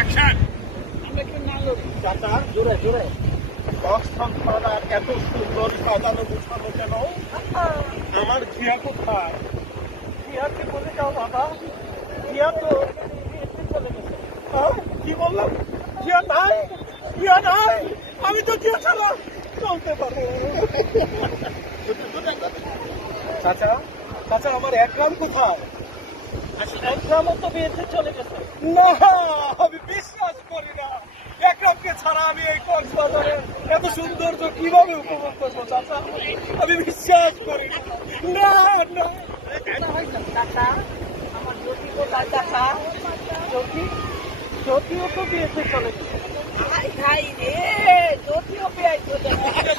আমরা কি না লড়ি চাচা জোরে জোরে দর্শন করার এত সুন্দর সাজানো গুছানো কেন? আমার জিয়া কোথায়? জিয়াকে বলে যাও বাবা, জিয়া তো বিয়েতে চলে গেছে। কি বললাম? জিয়া নাই, জিয়া নাই, আমি তো জিয়া ছাড়া চলতে পারবো। চাচা চাচা আমার একরাম কোথায়? একরামও তো বিয়েতে চলে গেছে। না, আমি বিশ্বাস করি না। একরামকে ছাড়া আমি এই কক্সবাজারে এত সৌন্দর্য কিভাবে উপভোগ করবো চাচা? আমি বিশ্বাস করি না। না চাচা, আমার জ্যোতি কোথায় চাচা? জ্যোতিও তো বিয়েতে চলে গেছে। ভাই রে, জ্যোতিও বিয়ে চলে গেছে।